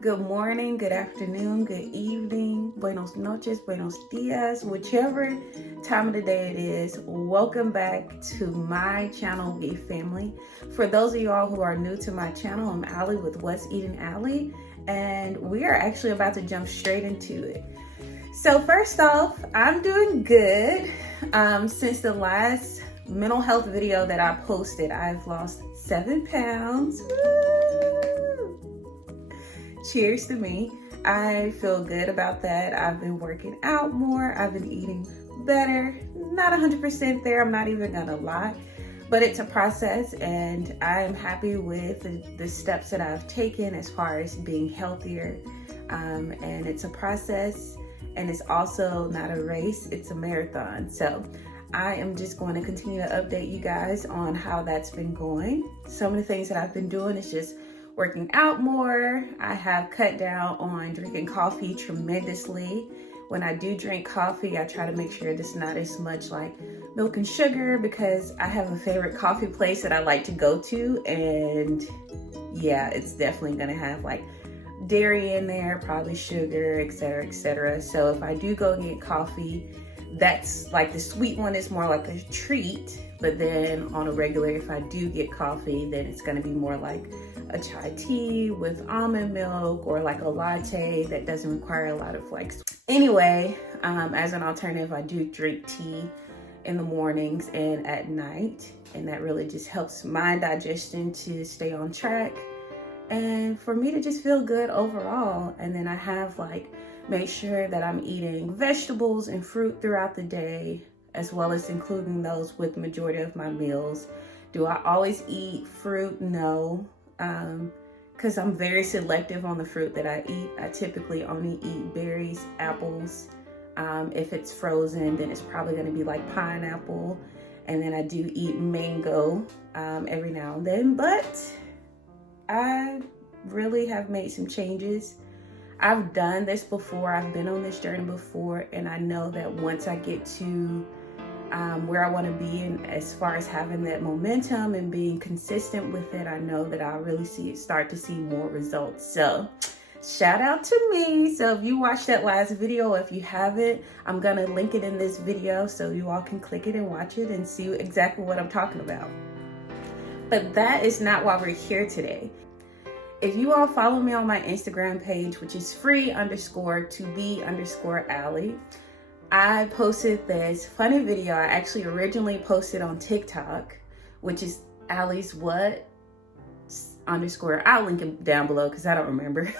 Good morning, good afternoon, good evening, buenos noches, buenos dias, whichever time of the day it is. Welcome back to my channel, Gay Family. For those of y'all who are new to my channel, I'm Allie with What's Eating Allie, and we are actually about to jump straight into it. So first off, I'm doing good. Since the last mental health video that I posted, I've lost 7 pounds. Woo! Cheers to me. I feel good about that. I've been working out more. I've been eating better. Not 100% there, I'm not even gonna lie, but it's a process, and I am happy with the steps that I've taken as far as being healthier. And it's a process, and it's also not a race, it's a marathon. So I am just going to continue to update you guys on how that's been going. Some of the things that I've been doing is just working out more. I have cut down on drinking coffee tremendously. When I do drink coffee, I try to make sure it's not as much like milk and sugar, because I have a favorite coffee place that I like to go to, and yeah, it's definitely gonna have like dairy in there, probably sugar, etc., etc. So if I do go get coffee, that's like the sweet one is more like a treat, but then on a regular, if I do get coffee, then it's gonna be more like a chai tea with almond milk, or like a latte that doesn't require a lot of like. Anyway, as an alternative, I do drink tea in the mornings and at night, and that really just helps my digestion to stay on track and for me to just feel good overall. And then I have like made sure that I'm eating vegetables and fruit throughout the day, as well as including those with the majority of my meals. Do I always eat fruit? No. Because I'm very selective on the fruit that I eat. I typically only eat berries, apples. If it's frozen, then it's probably going to be like pineapple. And then I do eat mango every now and then. But I really have made some changes. I've done this before. I've been on this journey before. And I know that once I get to where I want to be, and as far as having that momentum and being consistent with it, I know that I'll really start to see more results. So shout out to me. So if you watched that last video, if you haven't, I'm gonna link it in this video so you all can click it and watch it and see exactly what I'm talking about. But that is not why we're here today. If you all follow me on my Instagram page, which is free_to_be_Allie, I posted this funny video. I actually originally posted on TikTok, which is Allie's what _ I'll link it down below because I don't remember.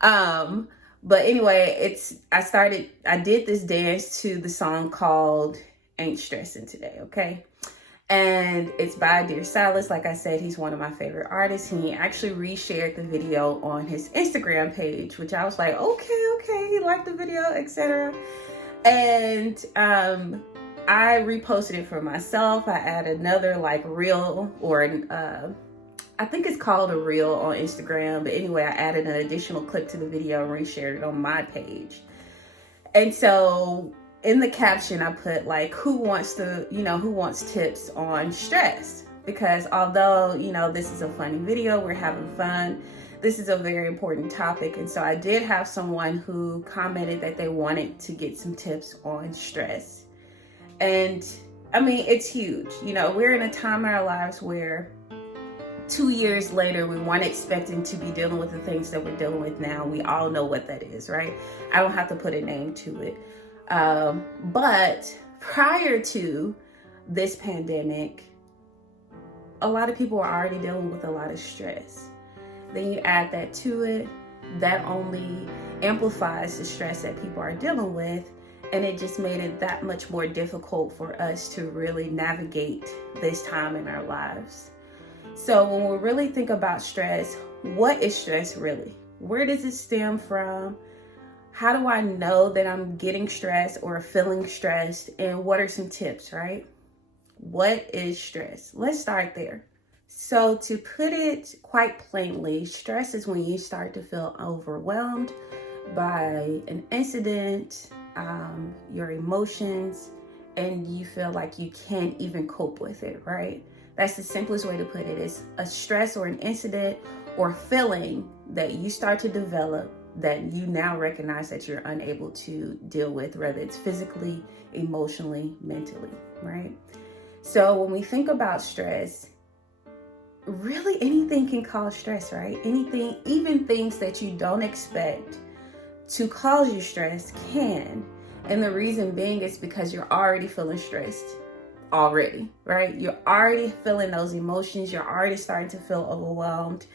But anyway, I did this dance to the song called Ain't Stressing Today, okay? And it's by Dear Silas. Like I said, he's one of my favorite artists, and he actually reshared the video on his Instagram page, which I was like, okay, he liked the video, etc. And I reposted it for myself. I added another like reel, or I think it's called a reel on Instagram. But anyway, I added an additional clip to the video and reshared it on my page. And so in the caption, I put like, who wants tips on stress? Because although, this is a funny video, we're having fun, this is a very important topic. And so I did have someone who commented that they wanted to get some tips on stress. And I mean, it's huge. We're in a time in our lives where 2 years later, we weren't expecting to be dealing with the things that we're dealing with now. We all know what that is, right? I don't have to put a name to it. But prior to this pandemic, a lot of people are already dealing with a lot of stress. Then you add that to it, that only amplifies the stress that people are dealing with. And it just made it that much more difficult for us to really navigate this time in our lives. So when we really think about stress, what is stress really? Where does it stem from? How do I know that I'm getting stressed or feeling stressed? And what are some tips, right? What is stress? Let's start there. So to put it quite plainly, stress is when you start to feel overwhelmed by an incident, your emotions, and you feel like you can't even cope with it, right? That's the simplest way to put it. It's a stress or an incident or feeling that you start to develop that you now recognize that you're unable to deal with, whether it's physically, emotionally, mentally, right? So when we think about stress, really anything can cause stress, right? Anything, even things that you don't expect to cause you stress can. And the reason being is because you're already feeling stressed already, right? You're already feeling those emotions. You're already starting to feel overwhelmed.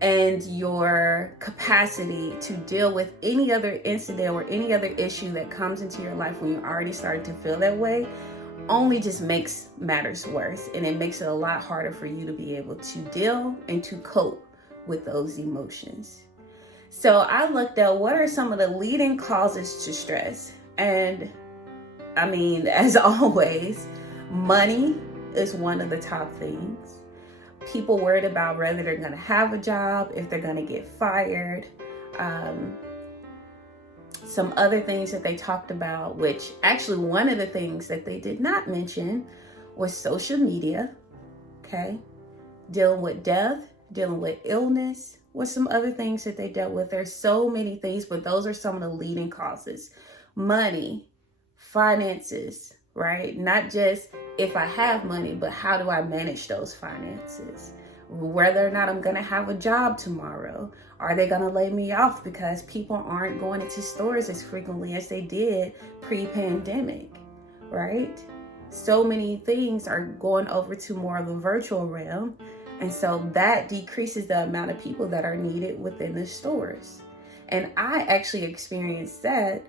And your capacity to deal with any other incident or any other issue that comes into your life when you're already starting to feel that way only just makes matters worse. And it makes it a lot harder for you to be able to deal and to cope with those emotions. So I looked at what are some of the leading causes to stress. And I mean, as always, money is one of the top things. People worried about whether they're going to have a job, if they're going to get fired. Some other things that they talked about, which actually one of the things that they did not mention was social media, okay? Dealing with death, dealing with illness, was some other things that they dealt with. There's so many things, but those are some of the leading causes. Money, finances, right? Not just if I have money, but how do I manage those finances? Whether or not I'm going to have a job tomorrow. Are they going to lay me off because people aren't going into stores as frequently as they did pre-pandemic, right? So many things are going over to more of the virtual realm. And so that decreases the amount of people that are needed within the stores. And I actually experienced that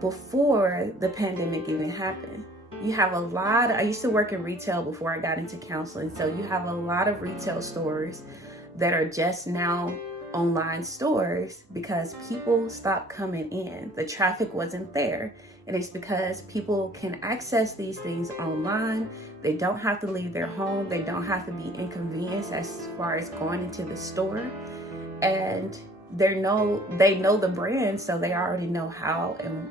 before the pandemic even happened. You have a lot I used to work in retail before I got into counseling. So you have a lot of retail stores that are just now online stores because people stopped coming in. The traffic wasn't there. And it's because people can access these things online. They don't have to leave their home. They don't have to be inconvenienced as far as going into the store. And they know the brand, so they already know how and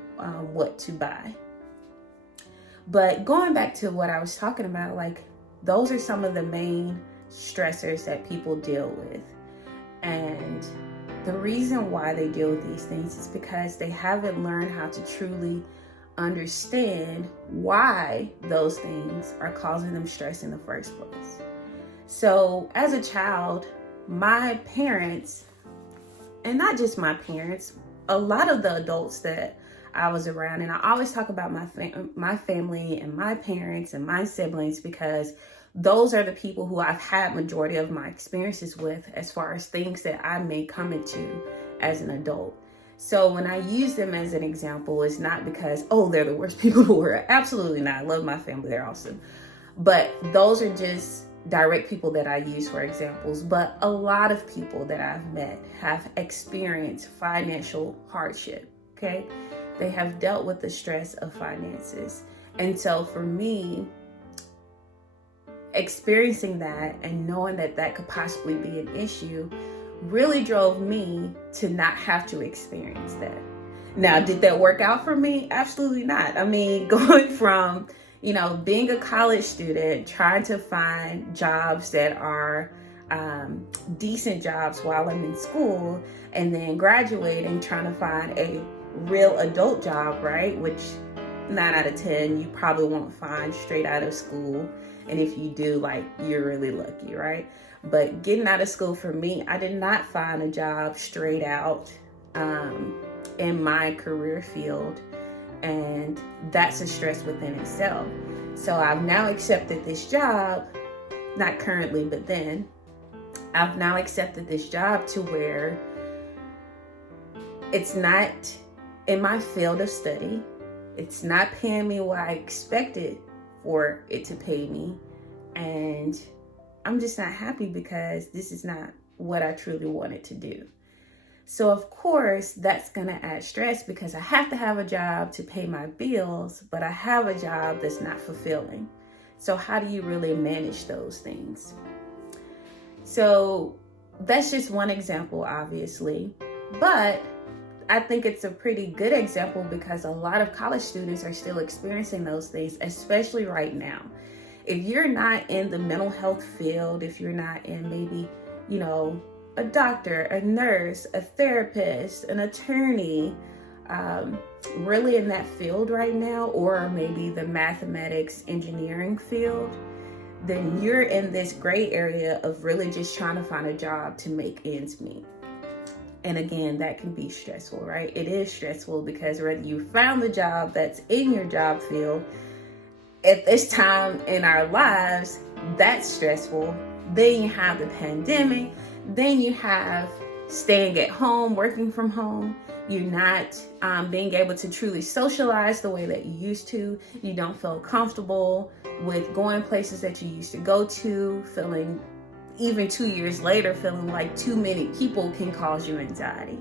what to buy. But going back to what I was talking about, like those are some of the main stressors that people deal with. And the reason why they deal with these things is because they haven't learned how to truly understand why those things are causing them stress in the first place. So as a child, my parents, and not just my parents, a lot of the adults that I was around, and I always talk about my family and my parents and my siblings because those are the people who I've had majority of my experiences with as far as things that I may come into as an adult. So when I use them as an example, it's not because, oh, they're the worst people to work. Absolutely not. I love my family. They're awesome. But those are just direct people that I use for examples. But a lot of people that I've met have experienced financial hardship, okay? They have dealt with the stress of finances. And so for me, experiencing that and knowing that that could possibly be an issue really drove me to not have to experience that. Now, did that work out for me? Absolutely not. I mean, going from, being a college student, trying to find jobs that are decent jobs while I'm in school, and then graduating, trying to find a real adult job, right? Which 9 out of 10, you probably won't find straight out of school. And if you do, you're really lucky, right? But getting out of school for me, I did not find a job straight out in my career field. And that's a stress within itself. So I've now accepted this job, not currently, but then I've now accepted this job to where it's not in my field of study. It's not paying me what I expected for it to pay me. And I'm just not happy because this is not what I truly wanted to do. So of course, that's going to add stress because I have to have a job to pay my bills, but I have a job that's not fulfilling. So how do you really manage those things? So that's just one example, obviously, but I think it's a pretty good example because a lot of college students are still experiencing those things, especially right now. If you're not in the mental health field, if you're not in maybe, a doctor, a nurse, a therapist, an attorney, really in that field right now, or maybe the mathematics engineering field, then you're in this gray area of really just trying to find a job to make ends meet. And again, that can be stressful, right? It is stressful because whether you found the job that's in your job field, at this time in our lives, that's stressful. Then you have the pandemic. Then you have staying at home, working from home. You're not being able to truly socialize the way that you used to. You don't feel comfortable with going places that you used to go to, feeling, even 2 years later, feeling like too many people can cause you anxiety.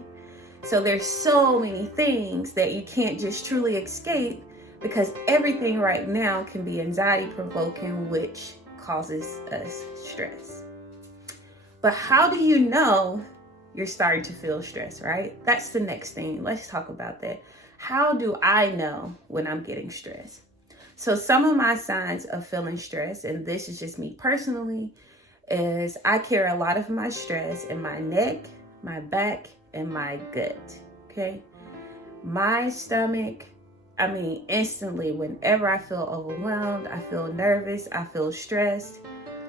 So there's so many things that you can't just truly escape, because everything right now can be anxiety provoking, which causes us stress. But how do you know you're starting to feel stress, right? That's the next thing. Let's talk about that. How do I know when I'm getting stressed? So some of my signs of feeling stress, and this is just me personally, is I carry a lot of my stress in my neck, my back, and my gut, okay? My stomach, instantly, whenever I feel overwhelmed, I feel nervous, I feel stressed,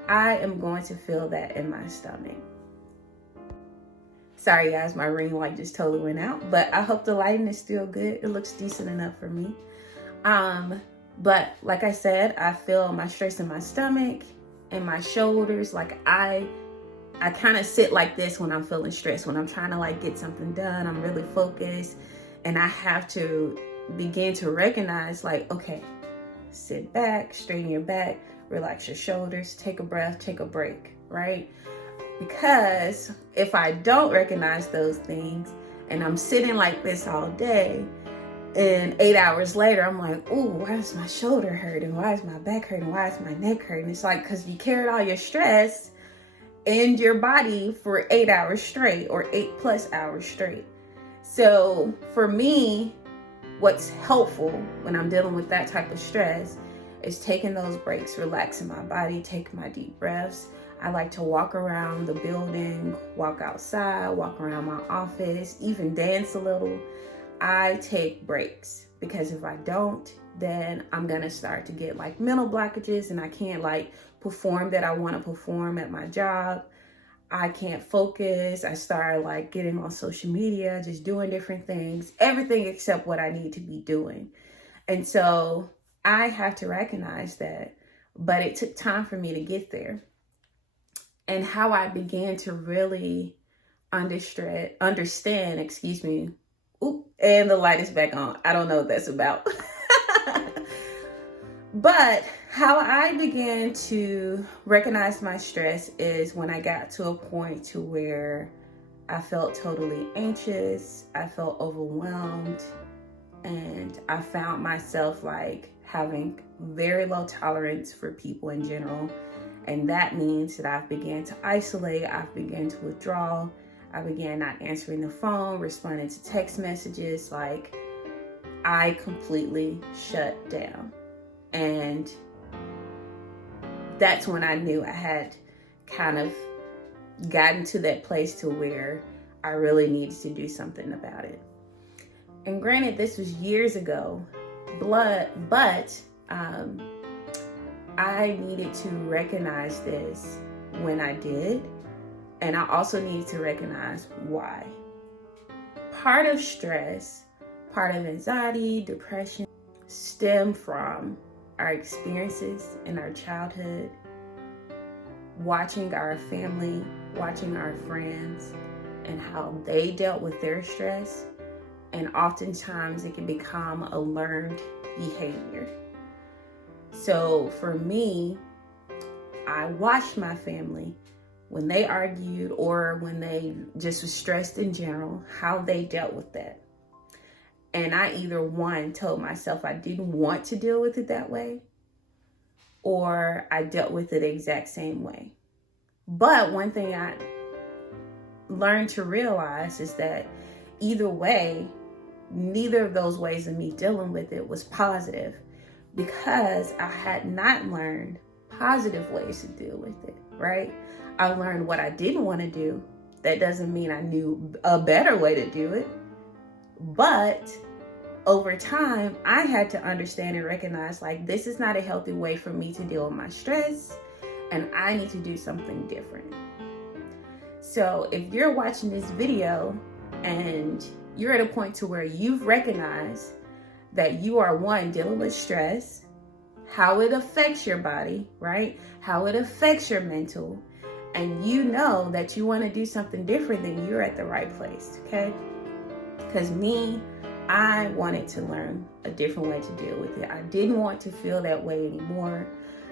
I am going to feel that in my stomach. Sorry guys, my ring light just totally went out, but I hope the lighting is still good. It looks decent enough for me. But like I said, I feel my stress in my stomach and my shoulders. Like I kind of sit like this when I'm feeling stressed, when I'm trying to like get something done, I'm really focused, and I have to begin to recognize like, okay, sit back, straighten your back, relax your shoulders, take a breath, take a break, right? Because if I don't recognize those things and I'm sitting like this all day, and 8 hours later, I'm like, ooh, why is my shoulder hurting? Why is my back hurting? Why is my neck hurting? It's like, because you carried all your stress in your body for 8 hours straight, or 8+ hours straight. So for me, what's helpful when I'm dealing with that type of stress is taking those breaks, relaxing my body, taking my deep breaths. I like to walk around the building, walk outside, walk around my office, even dance a little. I take breaks, because if I don't, then I'm gonna start to get like mental blockages, and I can't like perform that I want to perform at my job. I can't focus. I start like getting on social media, just doing different things, everything except what I need to be doing. And so I have to recognize that, but it took time for me to get there. And how I began to really understand, Oop, and the light is back on. I don't know what that's about. But how I began to recognize my stress is when I got to a point to where I felt totally anxious, I felt overwhelmed, and I found myself like having very low tolerance for people in general. And that means that I've began to isolate, I've began to withdraw, I began not answering the phone, responding to text messages. Like, I completely shut down. And that's when I knew I had kind of gotten to that place to where I really needed to do something about it. And granted, this was years ago, but I needed to recognize this when I did. And I also need to recognize why. Part of stress, part of anxiety, depression stem from our experiences in our childhood, watching our family, watching our friends, and how they dealt with their stress. And oftentimes it can become a learned behavior. So for me, I watched my family when they argued or when they just was stressed in general, how they dealt with that. And I either one, told myself I didn't want to deal with it that way, or I dealt with it the exact same way. But one thing I learned to realize is that either way, neither of those ways of me dealing with it was positive, because I had not learned positive ways to deal with it, right? I learned what I didn't want to do, That doesn't mean I knew a better way to do it. But over time, I had to understand and recognize, like, this is not a healthy way for me to deal with my stress, and I need to do something different. So if you're watching this video and you're at a point to where you've recognized that you are, one, dealing with stress, how it affects your body, right? How it affects your mental, and you know that you want to do something different, then you're at the right place, okay? Because I wanted to learn a different way to deal with it. I didn't want to feel that way anymore.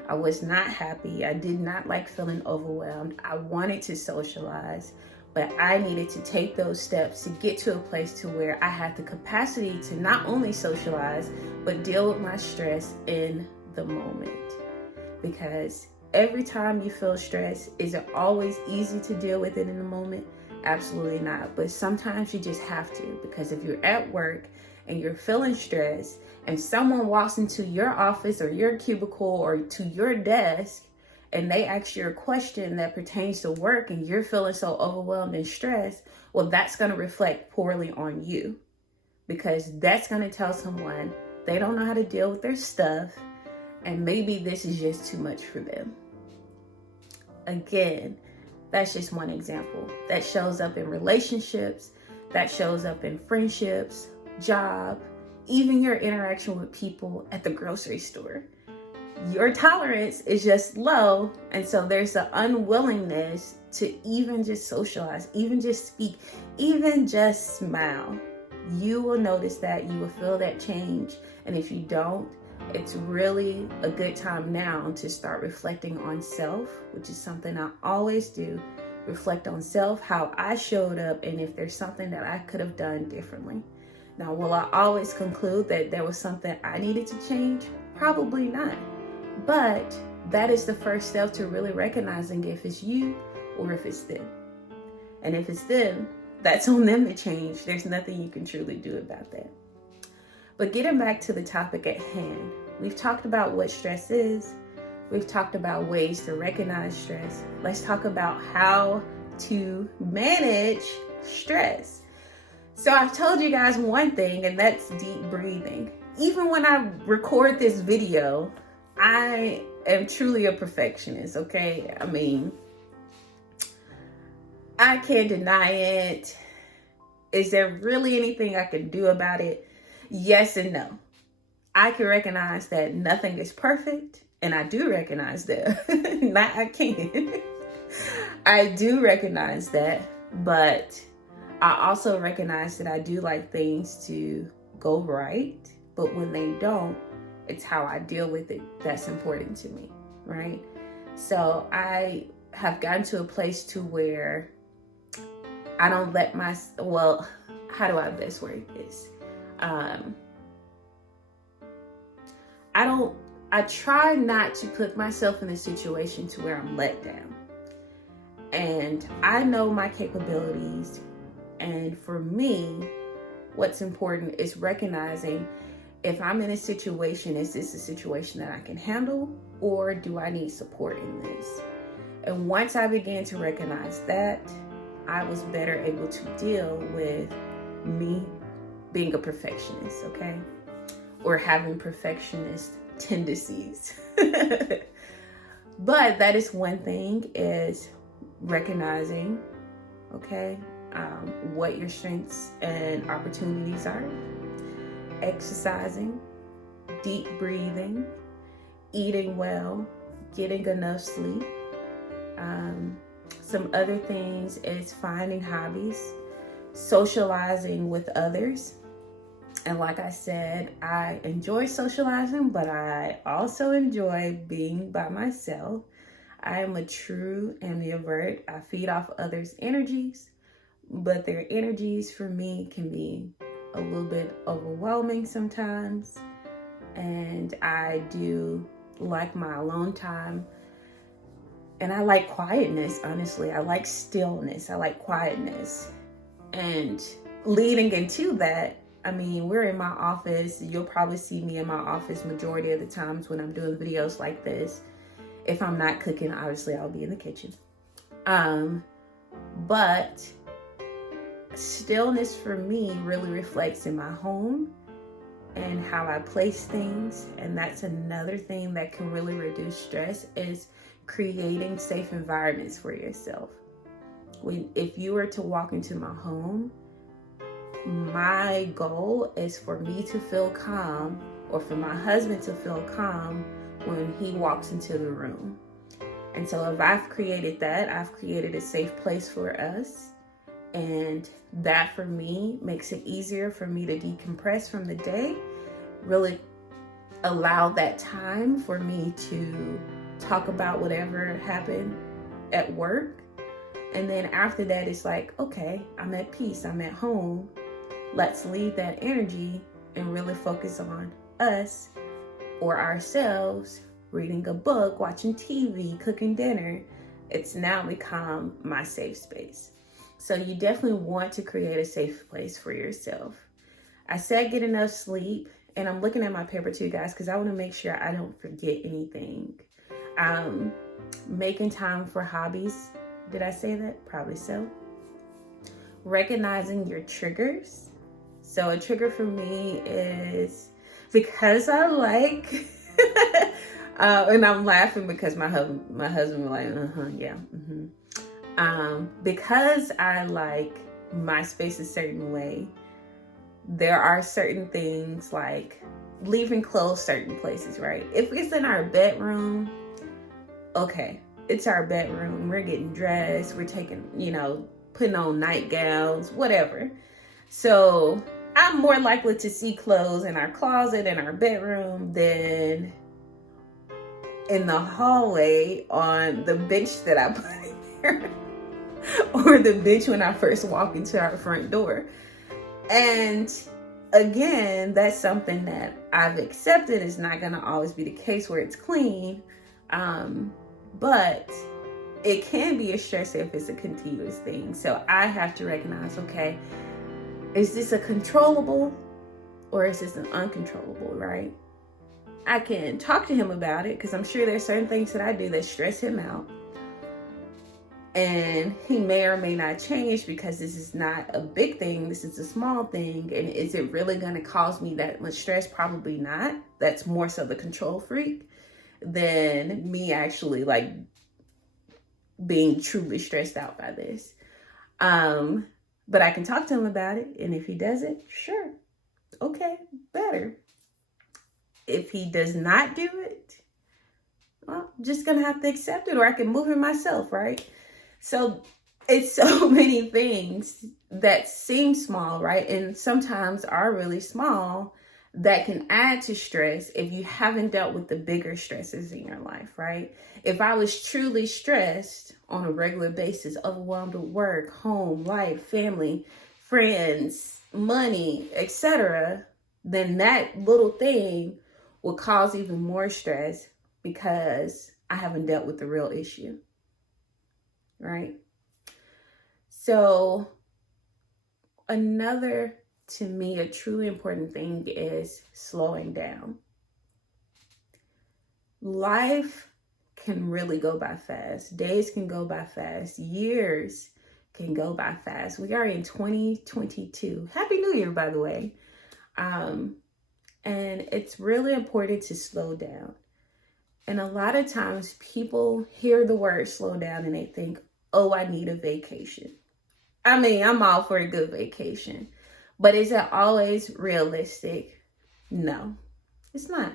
I was not happy. I did not like feeling overwhelmed. I wanted to socialize, but I needed to take those steps to get to a place to where I had the capacity to not only socialize, but deal with my stress in the moment. Because every time you feel stress, is it always easy to deal with it in the moment? Absolutely not. But sometimes you just have to, because if you're at work and you're feeling stressed and someone walks into your office or your cubicle or to your desk and they ask you a question that pertains to work and you're feeling so overwhelmed and stressed, well, that's going to reflect poorly on you, because that's going to tell someone they don't know how to deal with their stuff and maybe this is just too much for them. Again, that's just one example. That shows up in relationships, that shows up in friendships, job, even your interaction with people at the grocery store. Your tolerance is just low, and so there's an unwillingness to even just socialize, even just speak, even just smile. You will notice that, you will feel that change, and if you don't, it's really a good time now to start reflecting on self, which is something I always do. Reflect on self, how I showed up, and if there's something that I could have done differently. Now, will I always conclude that there was something I needed to change? Probably not. But that is the first step to really recognizing if it's you or if it's them. And if it's them, that's on them to change. There's nothing you can truly do about that. But getting back to the topic at hand, we've talked about what stress is. We've talked about ways to recognize stress. Let's talk about how to manage stress. So I've told you guys one thing, and that's deep breathing. Even when I record this video, I am truly a perfectionist, okay? I mean, I can't deny it. Is there really anything I can do about it? Yes and no. I can recognize that nothing is perfect, and I do recognize that. Not I can. I do recognize that, but I also recognize that I do like things to go right, but when they don't, it's how I deal with it that's important to me, right? So I have gotten to a place to where I don't let how do I best word this? I try not to put myself in a situation to where I'm let down. And I know my capabilities. And for me, what's important is recognizing if I'm in a situation, is this a situation that I can handle, or do I need support in this? And once I began to recognize that, I was better able to deal with me being a perfectionist, okay? Or having perfectionist tendencies. But that is one thing, is recognizing, okay, what your strengths and opportunities are, exercising, deep breathing, eating well, getting enough sleep. Some other things is finding hobbies, socializing with others. And like I said, I enjoy socializing, but I also enjoy being by myself. I am a true ambivert. I feed off others' energies, but their energies for me can be a little bit overwhelming sometimes. And I do like my alone time. And I like quietness, honestly. I like stillness. I like quietness. And leading into that, I mean, we're in my office. You'll probably see me in my office majority of the times when I'm doing videos like this. If I'm not cooking, obviously I'll be in the kitchen. But stillness for me really reflects in my home and how I place things. And that's another thing that can really reduce stress, is creating safe environments for yourself. If you were to walk into my home, my goal is for me to feel calm, or for my husband to feel calm when he walks into the room. And so if I've created that, I've created a safe place for us. And that for me makes it easier for me to decompress from the day, really allow that time for me to talk about whatever happened at work. And then after that, it's like, okay, I'm at peace, I'm at home. Let's leave that energy and really focus on us or ourselves, reading a book, watching TV, cooking dinner. It's now become my safe space. So you definitely want to create a safe place for yourself. I said get enough sleep, and I'm looking at my paper too, guys, because I want to make sure I don't forget anything. Making time for hobbies. Did I say that? Probably so. Recognizing your triggers. So a trigger for me is because I like, and I'm laughing because my husband was like, yeah. Because I like my space a certain way, there are certain things like leaving clothes certain places, right? If it's in our bedroom, okay, it's our bedroom. We're getting dressed. We're taking, putting on nightgowns, whatever. So I'm more likely to see clothes in our closet, in our bedroom, than in the hallway on the bench that I put in there, or the bench when I first walk into our front door. And again, that's something that I've accepted is not going to always be the case where it's clean. But it can be a stress if it's a continuous thing. So I have to recognize, okay, is this a controllable or is this an uncontrollable, right? I can talk to him about it because I'm sure there's certain things that I do that stress him out. And he may or may not change because this is not a big thing. This is a small thing. And is it really going to cause me that much stress? Probably not. That's more so the control freak than me actually like being truly stressed out by this. But I can talk to him about it. And if he does it, sure. Okay, better. If he does not do it, well, I'm just going to have to accept it, or I can move it myself, right? So it's so many things that seem small, right? And sometimes are really small that can add to stress if you haven't dealt with the bigger stresses in your life, right? If I was truly stressed on a regular basis, overwhelmed with work, home, life, family, friends, money, etc., then that little thing will cause even more stress because I haven't dealt with the real issue, right? So another, to me, a truly important thing is slowing down. Life can really go by fast. Days can go by fast. Years can go by fast. We are in 2022. Happy New Year, by the way. And it's really important to slow down. And a lot of times people hear the word slow down and they think, oh, I need a vacation. I mean, I'm all for a good vacation. But is it always realistic? No, it's not.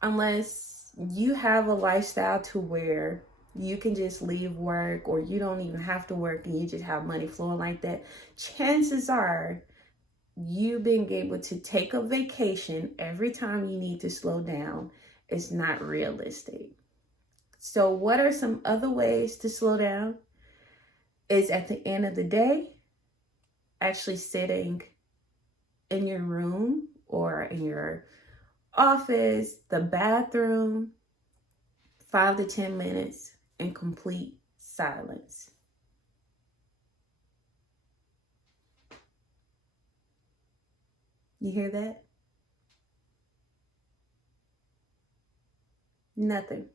Unless you have a lifestyle to where you can just leave work, or you don't even have to work and you just have money flowing like that, chances are you being able to take a vacation every time you need to slow down is not realistic. So what are some other ways to slow down? Is at the end of the day, actually sitting in your room or in your office, the bathroom, 5 to 10 minutes in complete silence. You hear that? Nothing.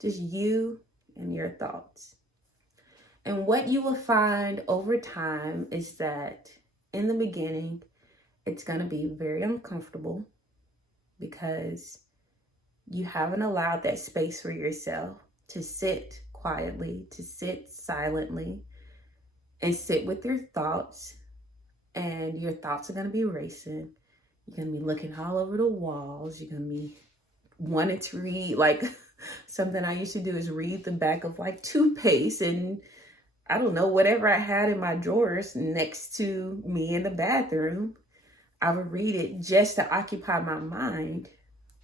Just you and your thoughts. And what you will find over time is that in the beginning, it's going to be very uncomfortable because you haven't allowed that space for yourself to sit quietly, to sit silently, and sit with your thoughts. And your thoughts are going to be racing. You're going to be looking all over the walls. You're going to be wanting to read, like something I used to do is read the back of like toothpaste and I don't know, whatever I had in my drawers next to me in the bathroom. I would read it just to occupy my mind.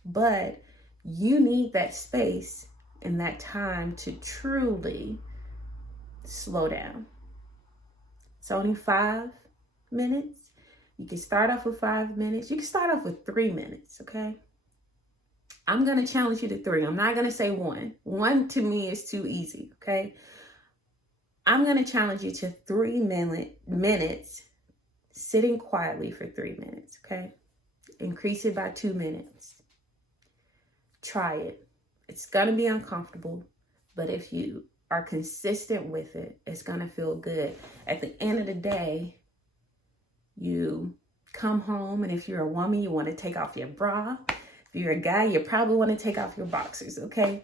But you need that space and that time to truly slow down. It's only 5 minutes. You can start off with 5 minutes. You can start off with 3 minutes, okay? I'm going to challenge you to 3. I'm not going to say 1. 1 to me is too easy, okay? I'm going to challenge you to 3 minutes sitting quietly for 3 minutes, okay? Increase it by 2 minutes. Try it. It's going to be uncomfortable, but if you are consistent with it, it's going to feel good. At the end of the day, you come home, and if you're a woman, you want to take off your bra. If you're a guy, you probably want to take off your boxers, okay?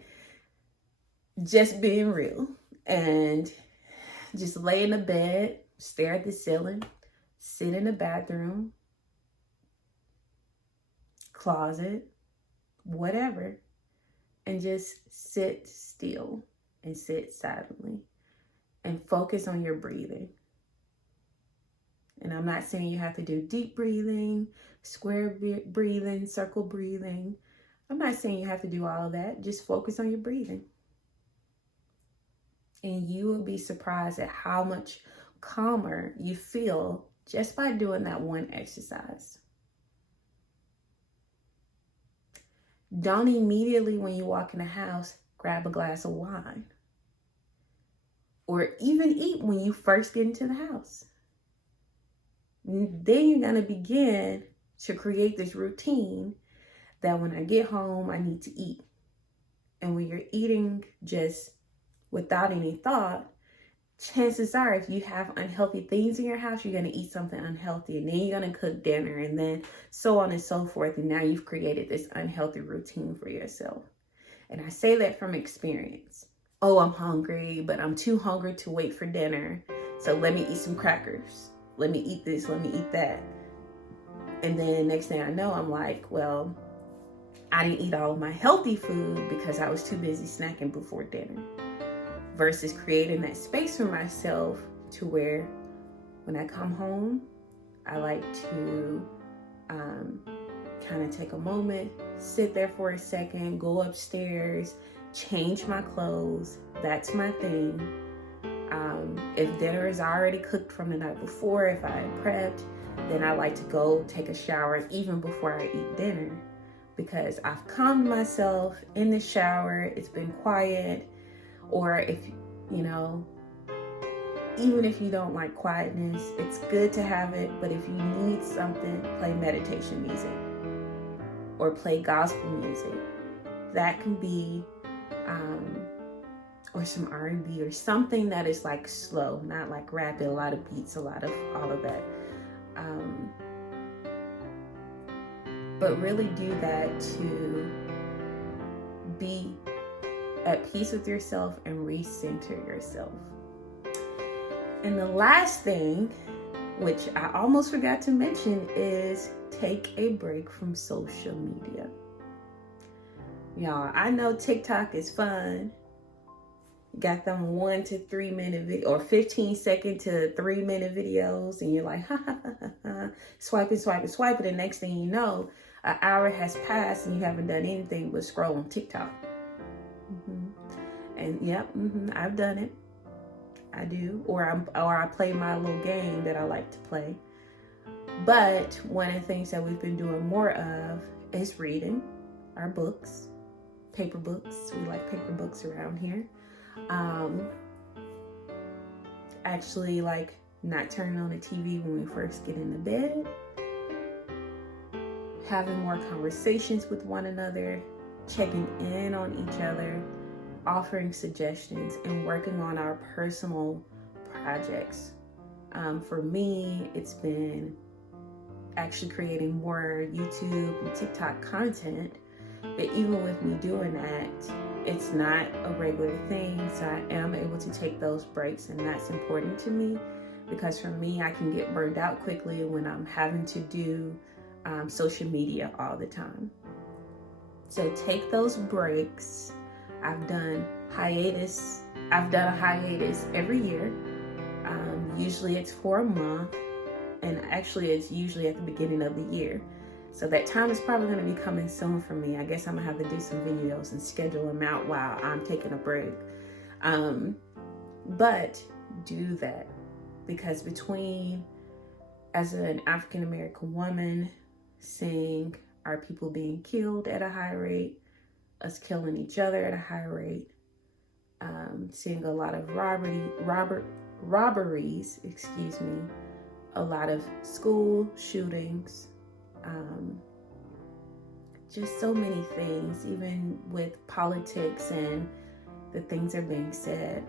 Just being real. And just lay in the bed, stare at the ceiling, sit in the bathroom, closet, whatever, and just sit still and sit silently and focus on your breathing. And I'm not saying you have to do deep breathing, square breathing, circle breathing. I'm not saying you have to do all of that. Just focus on your breathing. And you will be surprised at how much calmer you feel just by doing that one exercise. Don't immediately, when you walk in the house, grab a glass of wine. Or even eat when you first get into the house. Then you're going to begin to create this routine that when I get home, I need to eat. And when you're eating just without any thought, chances are if you have unhealthy things in your house, you're going to eat something unhealthy. And then you're going to cook dinner and then so on and so forth. And now you've created this unhealthy routine for yourself. And I say that from experience. Oh, I'm hungry, but I'm too hungry to wait for dinner. So let me eat some crackers. Let me eat this. Let me eat that. And then next thing I know, I'm like, well, I didn't eat all of my healthy food because I was too busy snacking before dinner. Versus creating that space for myself to where when I come home, I like to kind of take a moment, sit there for a second, go upstairs, change my clothes. That's my thing. If dinner is already cooked from the night before, if I had prepped, then I like to go take a shower even before I eat dinner because I've calmed myself in the shower. It's been quiet. Or if, you know, even if you don't like quietness, it's good to have it. But if you need something, play meditation music or play gospel music. That can be, or some R&B or something that is like slow, not like rapid, a lot of beats, a lot of all of that. But really do that to be at peace with yourself and recenter yourself. And the last thing, which I almost forgot to mention, is take a break from social media. Y'all, I know TikTok is fun. Got them 1 to 3 minute video or 15-second to 3-minute videos, and you're like, swiping. The next thing you know, an hour has passed and you haven't done anything but scroll on TikTok. And I've done it. I do, or I play my little game that I like to play. But one of the things that we've been doing more of is reading our books, paper books. We like paper books around here. Actually, like not turning on the TV when we first get into bed. Having more conversations with one another, checking in on each other, offering suggestions and working on our personal projects. For me, it's been actually creating more YouTube and TikTok content. But even with me doing that, it's not a regular thing. So I am able to take those breaks, and that's important to me, because for me, I can get burned out quickly when I'm having to do social media all the time. So take those breaks. I've done a hiatus every year. Usually it's for a month, and actually it's usually at the beginning of the year. So that time is probably going to be coming soon for me. I guess I'm gonna have to do some videos and schedule them out while I'm taking a break. But do that, because between, as an African American woman, seeing our people being killed at a high rate, us killing each other at a high rate, seeing a lot of robberies, a lot of school shootings, just so many things, even with politics and the things that are being said.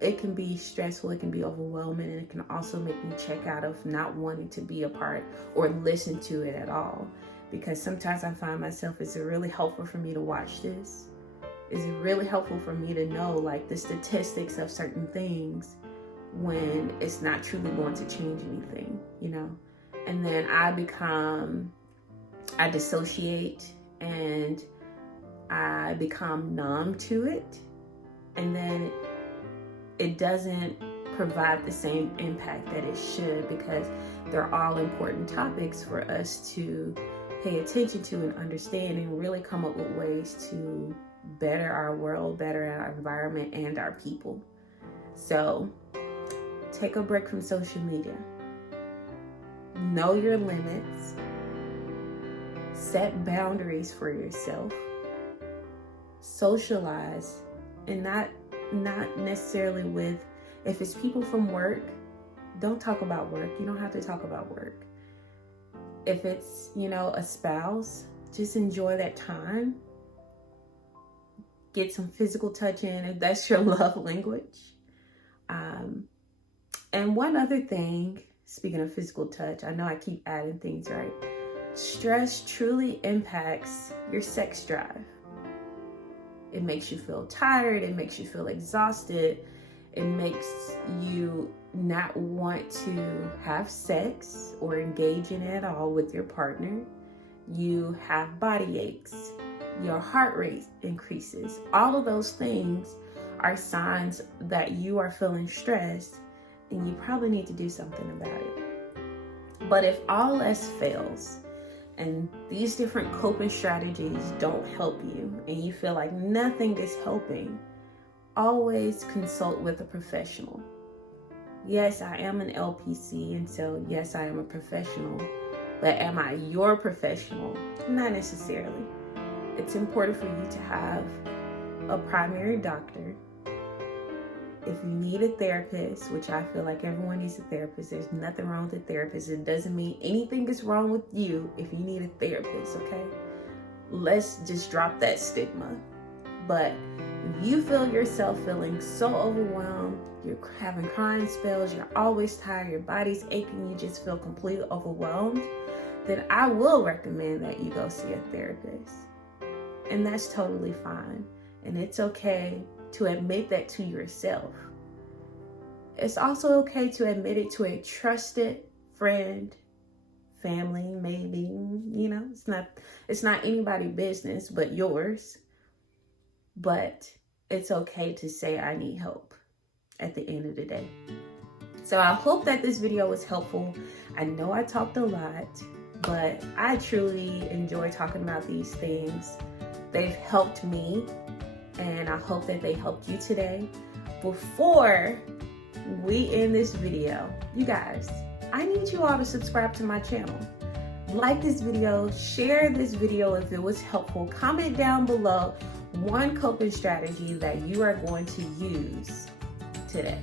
It can be stressful, it can be overwhelming, and it can also make me check out of not wanting to be a part or listen to it at all. Because sometimes I find myself, is it really helpful for me to watch this? Is it really helpful for me to know like the statistics of certain things when it's not truly going to change anything, you know? And then I dissociate and I become numb to it. And then it doesn't provide the same impact that it should, because they're all important topics for us to pay attention to and understand, and really come up with ways to better our world, better our environment, and our people. So take a break from social media. Know your limits. Set boundaries for yourself. Socialize, and not necessarily with, if it's people from work, don't talk about work. You don't have to talk about work. If it's, a spouse, just enjoy that time. Get some physical touch in if that's your love language. And one other thing, speaking of physical touch, I know I keep adding things, right? Stress truly impacts your sex drive. It makes you feel tired. It makes you feel exhausted. It makes you not want to have sex or engage in it at all with your partner. You have body aches. Your heart rate increases. All of those things are signs that you are feeling stressed, and you probably need to do something about it. But if all else fails, and these different coping strategies don't help you, and you feel like nothing is helping, always consult with a professional. Yes, I am an LPC, and so yes, I am a professional, but am I your professional? Not necessarily. It's important for you to have a primary doctor. If you need a therapist, which I feel like everyone needs a therapist, there's nothing wrong with a therapist. It doesn't mean anything is wrong with you if you need a therapist, okay? Let's just drop that stigma. But if you feel yourself feeling so overwhelmed, you're having crying spells, you're always tired, your body's aching, you just feel completely overwhelmed, then I will recommend that you go see a therapist. And that's totally fine. And it's okay to admit that to yourself. It's also okay to admit it to a trusted friend, family, maybe, it's not anybody's business but yours. But it's okay to say I need help at the end of the day. So I hope that this video was helpful. I know I talked a lot, but I truly enjoy talking about these things. They've helped me, and I hope that they helped you today. Before we end this video, you guys, I need you all to subscribe to my channel. Like this video, share this video if it was helpful. Comment down below one coping strategy that you are going to use today.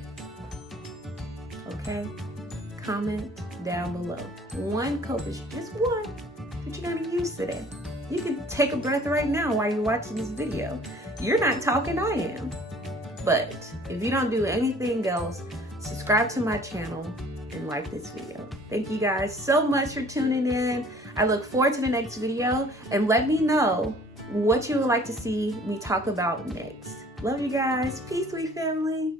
Okay? Comment down below. One coping, just one that you're going to use today. You can take a breath right now while you're watching this video. You're not talking, I am. But if you don't do anything else, subscribe to my channel and like this video. Thank you guys so much for tuning in. I look forward to the next video, and let me know what you would like to see me talk about next. Love you guys. Peace, sweet family.